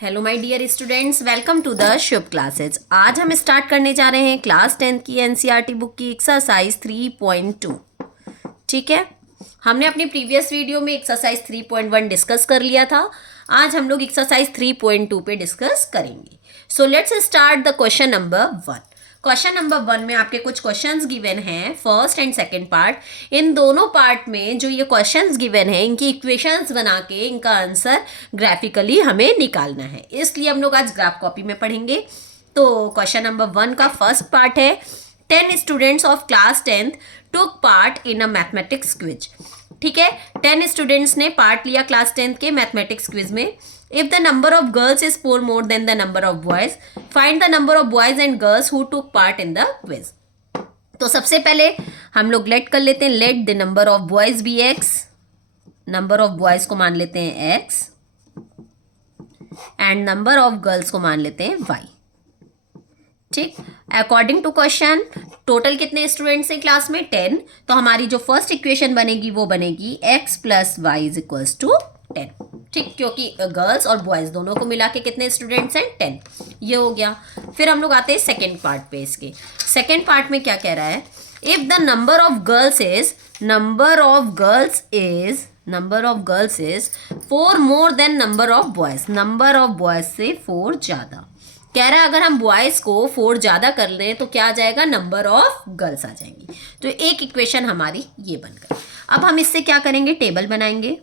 Hello my dear students, welcome to the Shubh classes. आज हम start करने जा रहे हैं क्लास 10th की एनसीईआरटी बुक की एक्सरसाइज 3.2। ठीक है, हमने अपनी प्रीवियस वीडियो में एक्सरसाइज 3.1 डिस्कस कर लिया था। आज हम लोग एक्सरसाइज 3.2 पे डिस्कस करेंगे। So let's start the question number 1। Question number 1 में आपके कुछ क्वेश्चंस गिवन हैं, फर्स्ट एंड सेकंड पार्ट। इन दोनों पार्ट में जो ये क्वेश्चंस गिवन हैं, इनकी इक्वेशंस बना के इनका आंसर ग्राफिकली हमें निकालना है। इसलिए हम लोग आज ग्राफ कॉपी में पढ़ेंगे। तो क्वेश्चन नंबर 1 का फर्स्ट पार्ट है, 10 students of class 10th took part in a mathematics quiz. ठीक है, 10 स्टूडेंट्स ने पार्ट लिया क्लास 10th के मैथमेटिक्स क्विज में। If the number of girls is 4 more than the number of boys, find the number of boys and girls who took part in the quiz. तो सबसे पहले हम लोग late कर लेते हैं, let the number of boys be x, number of boys को मान लेते हैं x and number of girls को मान लेते हैं y। ठीक, अकॉर्डिंग टू क्वेश्चन टोटल कितने स्टूडेंट्स हैं क्लास में? 10। तो हमारी जो फर्स्ट इक्वेशन बनेगी वो बनेगी x plus y is equals to 10। ठीक, क्योंकि गर्ल्स और बॉयज दोनों को मिला के कितने स्टूडेंट्स हैं? 10। ये हो गया। फिर हम लोग आते हैं सेकेंड पार्ट पे। इसके सेकेंड पार्ट में क्या कह रहा है? If the number of girls is 4 more than number of boys, number of boys से 4 ज्यादा। कह रहा है अगर हम बॉयज को 4 ज्यादा कर लें तो क्या आ जाएगा? नंबर ऑफ गर्ल्स आ जाएंगी। तो एक इक्वेशन हमारी ये बन गई। अब हम इससे क्या करेंगे? टेबल बनाएंगे।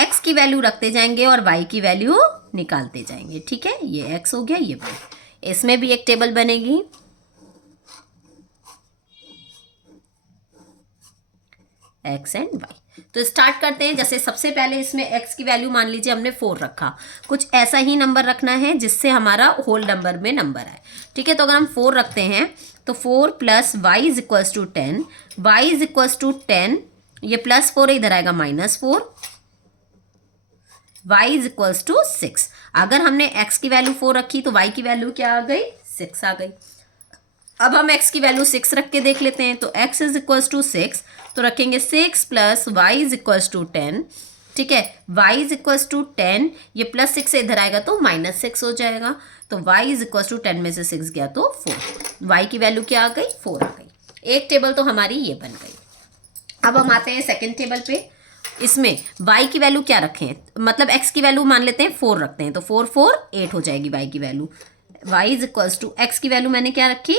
x की वैल्यू रखते जाएंगे और y की वैल्यू निकालते जाएंगे। ठीक है, ये x हो गया, ये y। इसमें भी एक टेबल बनेगी। x and y। तो स्टार्ट करते हैं। जैसे सबसे पहले इसमें x की वैल्यू मान लीजिए हमने 4 रखा। कुछ ऐसा ही नंबर रखना है जिससे हमारा होल नंबर में नंबर आए। ठीक है, तो अगर हम 4 रखते हैं तो 4 plus y is equals to 10, y is equals to 10, ये प्लस 4 इधर आएगा -4, y इज इक्वल्स टू 6। अगर हमने x की वैल्यू 4 रखी तो y की वैल्यू क्या आ गई? 6 आ गई। अब हम x की वैल्यू 6 रख के देख लेते हैं। तो x इज इक्वल्स टू 6, तो रखेंगे 6 plus y is equals to 10। ठीक है, y इज इक्वल्स टू 10, ये प्लस 6 से इधर आएगा तो -6 हो जाएगा। तो y इज इक्वल्स टू 10 में से 6 गया तो 4। y की वैल्यू क्या आ गई? 4 आ गई। एक टेबल तो हमारी ये बन गई। अब हम आते हैं सेकेंड टेबल पे। इसमें y की वैल्यू क्या रखें? मतलब x की वैल्यू मान लेते हैं 4 रखते हैं, तो 4 4 8 हो जाएगी y की value. y is equals to x की वैल्यू मैंने क्या रखी?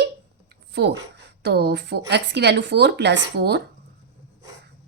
4। तो x की वैल्यू 4 प्लस 4,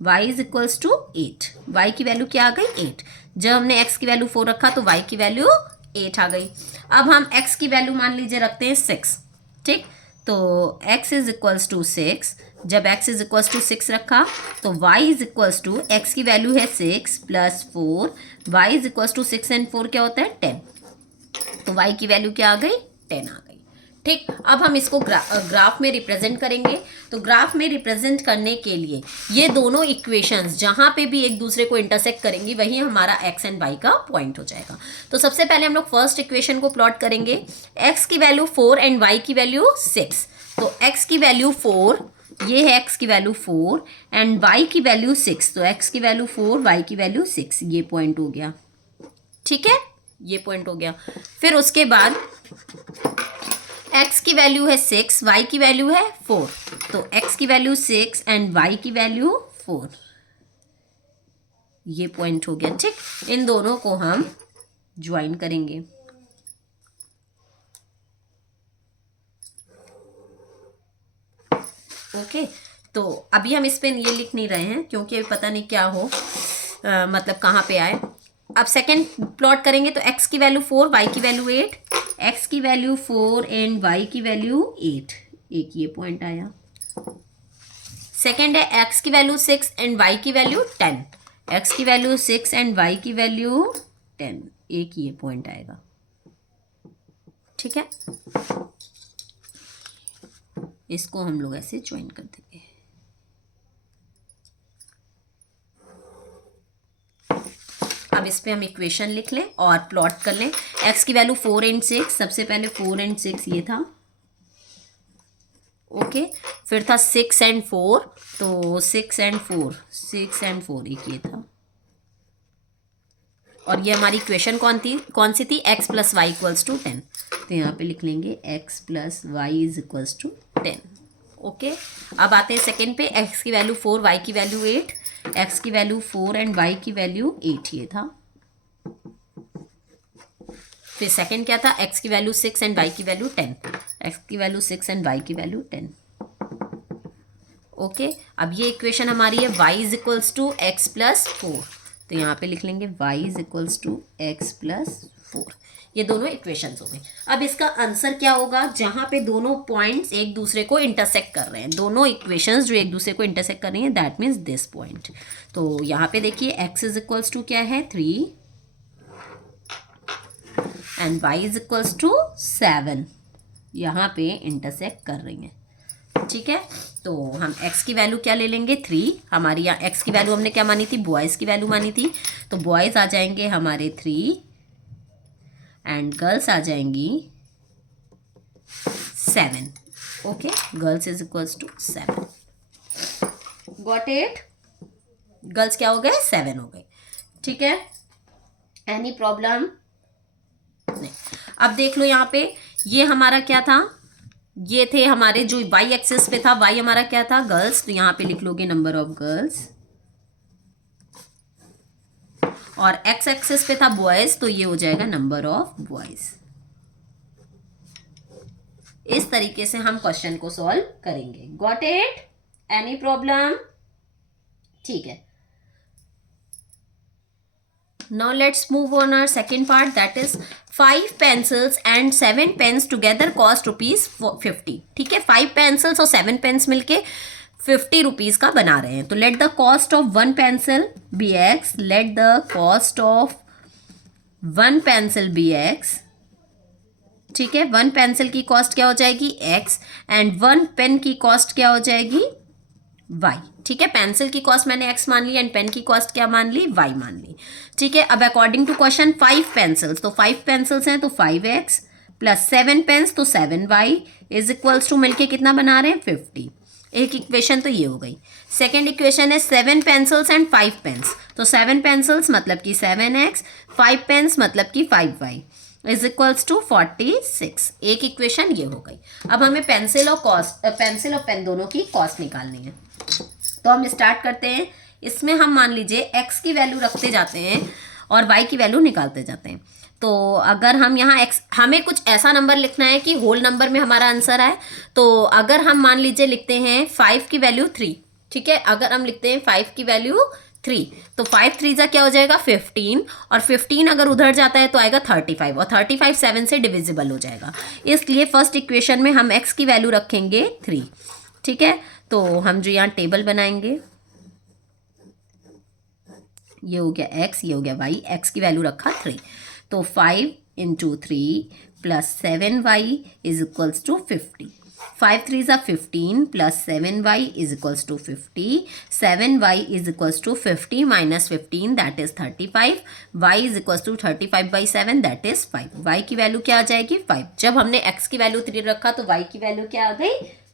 y is equals to 8। y की वैल्यू क्या आ गई? 8। जब हमने x की वैल्यू 4 रखा तो y की वैल्यू 8 आ गई। अब हम x की वैल्यू मान लीजिए रखते हैं 6। ठीक, तो x इज इक्वल्स टू 6। जब x इज इक्वल्स टू 6 रखा तो y is equals to, x की वैल्यू है 6 plus 4, y is equals to 6 and 4 क्या होता है? 10। तो y की वैल्यू क्या आ गई? 10 आ गई। ठीक, अब हम इसको ग्राफ में रिप्रेजेंट करेंगे। तो ग्राफ में रिप्रेजेंट करने के लिए ये दोनों इक्वेशंस जहाँ पे भी एक दूसरे को इंटरसेक्ट करेंगी वही हमारा x एंड y का पॉइंट हो जाएगा। तो सबसे पहले हम लोग फर्स्ट इक्वेशन को प्लॉट करेंगे। x की वैल्यू 4 एंड y की वैल्यू 6। तो x की वैल्यू 4, ये है x की वैल्यू 4 एंड y की वैल्यू 6। तो x की वैल्यू 4, y की वैल्यू 6, ये पॉइंट हो गया। ठीक है, ये पॉइंट हो गया। फिर उसके बाद x की वैल्यू है 6, y की वैल्यू है 4। तो x की वैल्यू 6 एंड y की वैल्यू 4, ये पॉइंट हो गया। ठीक, इन दोनों को हम ज्वाइन करेंगे। ओके, तो अभी हम इस पे ये लिख नहीं रहे हैं क्योंकि अभी पता नहीं क्या हो, मतलब कहाँ पे आए। अब सेकंड प्लॉट करेंगे तो x की वैल्यू 4, y की वैल्यू 8, x की वैल्यू 4 एंड y की वैल्यू 8, एक ये पॉइंट आया। सेकंड है x की वैल्यू 6 एंड y की वैल्यू 10, x की वैल्यू 6 एंड y की वैल्यू 10, एक ये पॉइंट आएगा। ठीक है, इसको हम लोग ऐसे ज्वाइन कर देंगे। अब इस पे हम इक्वेशन लिख लें और प्लॉट कर लें। x की वैल्यू 4 एंड 6, सबसे पहले 4 एंड 6 ये था। ओके, फिर था 6 एंड 4, तो 6 एंड 4 एक ये था। और ये हमारी इक्वेशन कौन सी थी, x plus y equals to 10। तो यहाँ पे लिख लेंगे x plus y is equals to 10। Okay, अब आते हैं सेकेंड पे। x की वैल्यू 4, y की वैल्यू 8, x की वैल्यू 4 एंड y की वैल्यू 8 ये था। फिर सेकेंड क्या था, x की वैल्यू 6 एंड y की वैल्यू 10, x की वैल्यू 6 एंड y की वैल्यू 10। ओके, अब ये इक्वेशन हमारी है y is equals to x plus 4। तो यहाँ पे लिख लेंगे y is equals to x plus 4। ये दोनों इक्वेशंस हो गई। अब इसका आंसर क्या होगा, जहाँ पे दोनों पॉइंट्स एक दूसरे को इंटरसेक्ट कर रहे हैं, दोनों इक्वेशंस जो एक दूसरे को इंटरसेक्ट कर रही हैं, दैट मीन्स दिस पॉइंट। तो यहाँ पे देखिए x इज इक्वल्स टू क्या है 3 and y is equals to 7, यहाँ पे इंटरसेक्ट कर रही हैं। ठीक है, तो हम x की वैल्यू क्या ले लेंगे 3। हमारी यहाँ x की वैल्यू हमने क्या मानी थी, बॉयज़ की वैल्यू मानी थी। तो बॉयज़ आ जाएंगे हमारे 3 एंड गर्ल्स आ जाएंगी 7। Okay, girls is equals to 7। Got it, girls क्या हो गए 7 हो गए। ठीक है, एनी प्रॉब्लम नहीं। अब देख लो यहाँ पे ये हमारा क्या था, ये थे हमारे जो y एक्सिस पे था, y हमारा क्या था गर्ल्स। तो यहाँ पे लिख लोगे नंबर ऑफ गर्ल्स, और x एक्सिस पे था बॉयज, तो ये हो जाएगा नंबर ऑफ बॉयज। इस तरीके से हम क्वेश्चन को सॉल्व करेंगे। Got it, any problem? ठीक है, now let's move on our second part, that is 5 pencils and 7 pens together cost ₹50। ठीक है, 5 pencils और 7 pens मिलके 50 रुपीज़ का बना रहे हैं। तो let the cost of 1 pencil be x, let the cost of 1 pencil be x। ठीक है, 1 पेंसिल की कॉस्ट क्या हो जाएगी x एंड 1 पेन की कॉस्ट क्या हो जाएगी y। ठीक है, पेंसिल की कॉस्ट मैंने x मान ली एंड पेन की कॉस्ट क्या मान ली, y मान ली। ठीक है, अब अकॉर्डिंग टू क्वेश्चन 5 पेंसिल्स, तो 5 पेंसिल्स हैं तो 5x प्लस 7 पेन्स तो 7y इज इक्वल्स टू मिलके कितना बना रहे हैं 50। एक इक्वेशन तो ये हो गई। सेकेंड इक्वेशन है 7 पेंसिल्स एंड 5 पेन्स, तो 7 पेंसिल्स मतलब कि 7x, 5 पेन्स मतलब कि 5y इज इक्वल्स टू 46। एक इक्वेशन ये हो गई। अब हमें पेंसिल और पेन दोनों की कॉस्ट निकालनी है। तो हम स्टार्ट करते हैं। इसमें हम मान लीजिए x की वैल्यू रखते जाते हैं और y की वैल्यू निकालते जाते हैं। तो अगर हम यहाँ x, हमें कुछ ऐसा नंबर लिखना है कि होल नंबर में हमारा आंसर आए। तो अगर हम मान लीजिए लिखते हैं 5 की वैल्यू 3, ठीक है, अगर हम लिखते हैं 5 की वैल्यू 3, तो 5 3 जा क्या हो जाएगा 15, और 15 अगर उधर जाता है तो आएगा 35, और 35 7 से डिविजिबल हो जाएगा। इसलिए फर्स्ट इक्वेशन में हम x की वैल्यू रखेंगे 3। ठीक है, तो हम जो यहाँ टेबल बनाएंगे, ये हो गया x, ये हो गया y, x की वैल्यू रखा 3, तो 5 into 3 plus 7y is equals to 50। 5 3 ज़ा 15 plus 7y is equals to 50। 7y is equals to 50 minus 15 that is 35। y is equals to 35/7 that is 5। y की वैल्यू क्या आ जाएगी 5। जब हमने x की वैल्यू 3 रखा तो y की वैल्यू क्या आ गई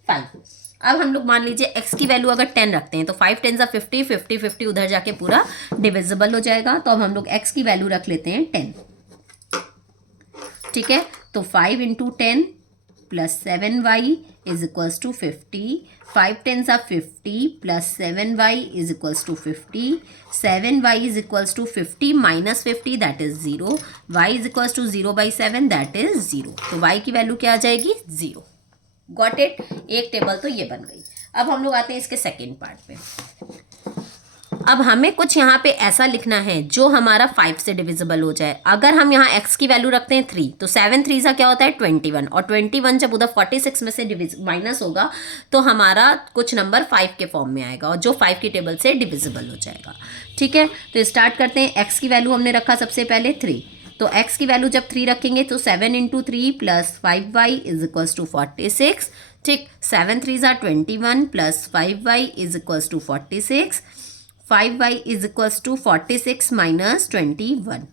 5। अब हम लोग मान लीजिए x की वैल्यू अगर 10 रखते हैं तो 5 10 ज़ा 50, 50 50 उधर जाके पूरा डिविजिबल हो जाएगा। तो अब हम लोग x की वैल्यू रख लेते हैं 10। ठीक है, तो 5 into 10 plus 7y is equals to 50। 5 10 ज़ा 50 plus 7y is equals to 50। 7y is equals to 50 minus 50 that is 0। y is equals to 0/7 that is 0। तो y की वैल्यू क्या आ जाएगी 0। गॉट इट, एक टेबल तो ये बन गई। अब हम लोग आते हैं इसके सेकेंड पार्ट पे। अब हमें कुछ यहाँ पे ऐसा लिखना है जो हमारा 5 से डिविजिबल हो जाए। अगर हम यहाँ x की वैल्यू रखते हैं 3, तो 7 3 सा क्या होता है 21, और 21 जब उधर 46 में से माइनस होगा तो हमारा कुछ नंबर 5 के फॉर्म में आएगा और जो 5 की टेबल से डिविजिबल हो जाएगा। ठीक है, तो स्टार्ट करते हैं। x की वैल्यू हमने रखा सबसे पहले 3, तो x की वैल्यू जब 3 रखेंगे तो 7 into 3 plus 5y is equals to 46। ठीक, 7 3 ज़ा 21 plus 5y is equals to 46। 5y is equals to 46 minus 21।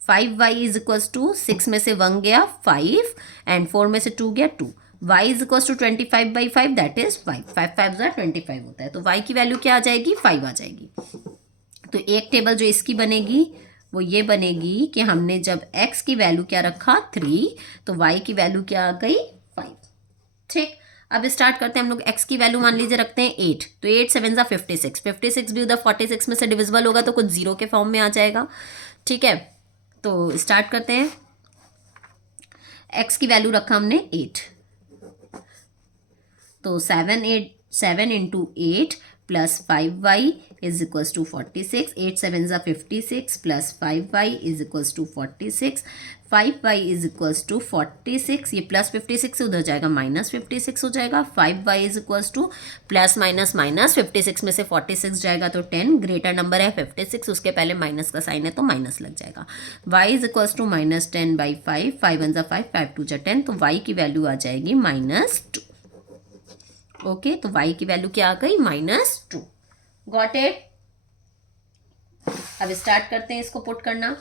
5y is equals to 6 में से 1 गया 5 एंड 4 में से 2 गया 2। y is equals to 25/5 that is 5। 5 5 ज़ा 25 होता है, तो y की वैल्यू क्या आ जाएगी 5 आ जाएगी। तो एक टेबल जो इसकी बनेगी वो ये बनेगी कि हमने जब x की वैल्यू क्या रखा 3, तो y की वैल्यू क्या आ गई 5। ठीक, अब स्टार्ट करते हैं हम लोग। x की वैल्यू मान लीजिए रखते हैं 8, तो 8 7 ज़ा 56, 56 भी उधर 46 में से डिविजिबल होगा तो कुछ जीरो के फॉर्म में आ जाएगा। ठीक है, तो स्टार्ट करते हैं। x की वैल्यू रखा हमने 8, तो 7 into 8 plus 5y is equals to 46, 8 7 ज़ा 56 plus 5y is equals to 46, 5y is equals to 46, ये प्लस 56 से उधर जाएगा माइनस 56 हो जाएगा। 5y is equals two plus minus minus 56 में से 46 जाएगा तो 10, ग्रेटर नंबर है 56, उसके पहले माइनस का साइन है तो माइनस लग जाएगा। y is equals to minus 10 by 5, 5 1 ज़ा 5, 5 2 ज़ा 10, तो y की वैल्यू आ जाएगी -2। ओके, तो y की वैल्यू क्या आ गई -2। Got it. अब स्टार्ट करते हैं इसको पुट करना।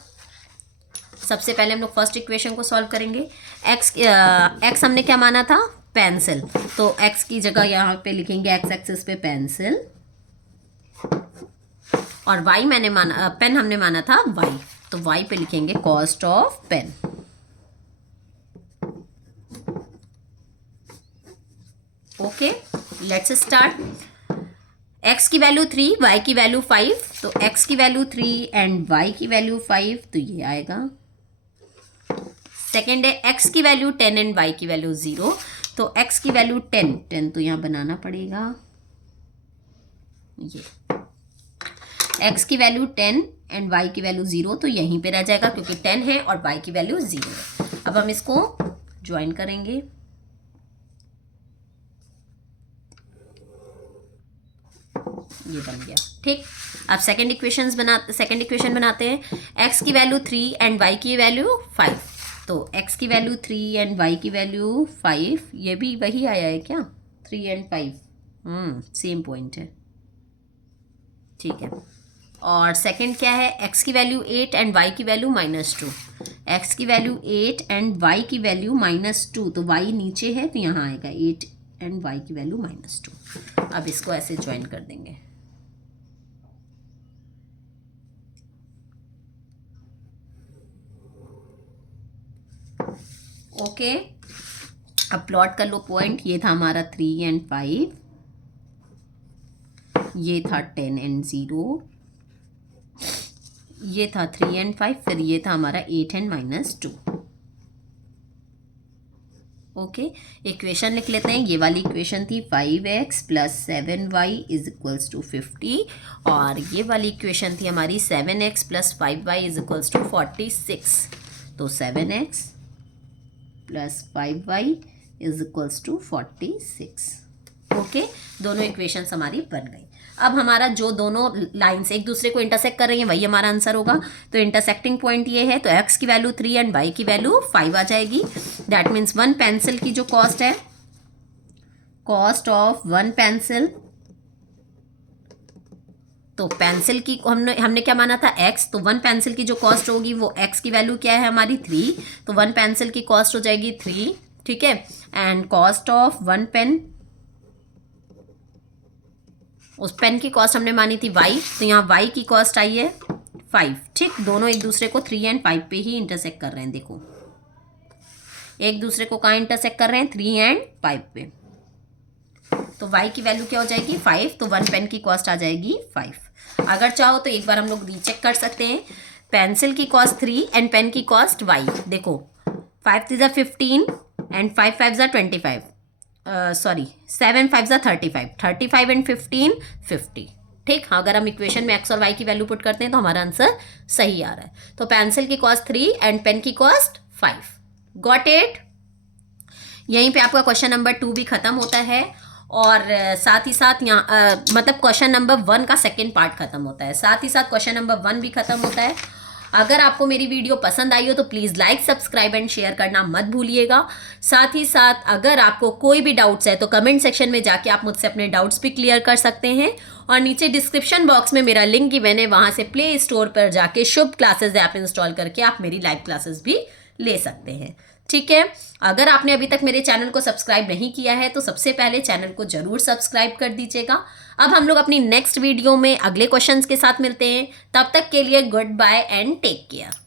सबसे पहले हम लोग फर्स्ट इक्वेशन को सॉल्व करेंगे। x हमने क्या माना था, पेंसिल, तो x की जगह यहाँ पे लिखेंगे x एक्सिस पे पेंसिल, और y मैंने माना पेन हमने माना था y, तो y पे लिखेंगे cost of pen. Okay, let's start. x की वैल्यू 3, y की वैल्यू 5, तो x की वैल्यू 3 एंड y की वैल्यू 5, तो ये आएगा। सेकेंड है x की वैल्यू 10 एंड y की वैल्यू 0, तो x की वैल्यू 10 तो यहाँ बनाना पड़ेगा ये। x की वैल्यू 10 एंड y की वैल्यू 0, तो यहीं पे रह जाएगा क्योंकि 10 है और y की वैल्यू 0 है। अब हम इसको ज्वाइन करेंगे। ये बन गया। ठीक, अब सेकंड इक्वेशन बनाते हैं। x की वैल्यू 3 एंड y की वैल्यू 5, तो x की वैल्यू 3 एंड y की वैल्यू 5, ये भी वही आया है क्या, 3 एंड 5, सेम पॉइंट है। ठीक है, और सेकंड क्या है, x की वैल्यू 8 एंड y की वैल्यू -2, x की वैल्यू 8 एंड y की वैल्यू -2, तो y नीचे है तो यहाँ आएगा 8 एंड y की वैल्यू -2। अब इसको ऐसे ज्वाइन कर देंगे। ओके, अब प्लॉट कर लो पॉइंट। ये था हमारा 3 एंड 5, ये था 10 एंड 0, ये था 3 एंड 5, फिर ये था हमारा 8 एंड -2। ओके, इक्वेशन लिख लेते हैं। ये वाली इक्वेशन थी 5x plus 7y is equals to 50, और ये वाली इक्वेशन थी हमारी 7x plus 5y is equals to 46, तो 7x plus 5y is equals to 46। Okay, दोनों इक्वेशंस हमारी बन गई। अब हमारा जो दोनों लाइंस एक दूसरे को इंटरसेक्ट कर रही हैं वही हमारा आंसर होगा। तो इंटरसेक्टिंग पॉइंट ये है, तो x की वैल्यू 3 एंड y की वैल्यू 5 आ जाएगी। दैट मीन्स वन पेंसिल की जो कॉस्ट है, कॉस्ट ऑफ वन पेंसिल, तो पेंसिल की हमने क्या माना था x, तो वन पेंसिल की जो कॉस्ट होगी वो x की वैल्यू क्या है हमारी 3, तो वन पेंसिल की कॉस्ट हो जाएगी 3। ठीक है, and cost of one pen, उस पेन की कॉस्ट हमने मानी थी y, तो यहाँ y की कॉस्ट आई है 5। ठीक, दोनों एक दूसरे को 3 एंड 5 पे ही इंटरसेक्ट कर रहे हैं। देखो एक दूसरे को कहाँ इंटरसेक्ट कर रहे हैं, 3 एंड 5 पे, तो y की वैल्यू क्या हो जाएगी 5, तो वन पेन की कॉस्ट आ जाएगी 5। अगर चाहो तो एक बार हम लोग रीचेक कर सकते हैं। पेंसिल की कॉस्ट 3 एंड पेन की कॉस्ट y, देखो 5 3 ज़ा 15 एंड 5 5 ज़ा 25, सॉरी 7 5 ज़ा 35, 35 एंड 15 50। ठीक, हाँ, अगर हम इक्वेशन में x और y की वैल्यू पुट करते हैं तो हमारा आंसर सही आ रहा है। तो पेंसिल की कॉस्ट 3 एंड पेन की कॉस्ट 5। Got it. यहीं पे आपका क्वेश्चन नंबर 2 भी खत्म होता है, और साथ ही साथ यहाँ मतलब क्वेश्चन नंबर 1 का सेकेंड पार्ट खत्म होता है, साथ ही साथ क्वेश्चन नंबर 1 भी खत्म होता है। अगर आपको मेरी वीडियो पसंद आई हो तो please like, subscribe and share करना मत भूलिएगा। साथ ही साथ अगर आपको कोई भी डाउट्स है तो कमेंट सेक्शन में जाके आप मुझसे अपने डाउट्स भी क्लियर कर सकते हैं, और नीचे डिस्क्रिप्शन बॉक्स में मेरा लिंक गिवन है, वहाँ से प्ले स्टोर पर जाके शुभ क्लासेस ऐप इंस्टॉल करके आप मेरी लाइव क्लासेस भी ले सकते हैं। ठीक है, अगर आपने अभी तक मेरे चैनल को सब्सक्राइब नहीं किया है तो सबसे पहले चैनल को जरूर सब्सक्राइब कर दीजिएगा। अब हम लोग अपनी नेक्स्ट वीडियो में अगले क्वेश्चंस के साथ मिलते हैं, तब तक के लिए goodbye and take care.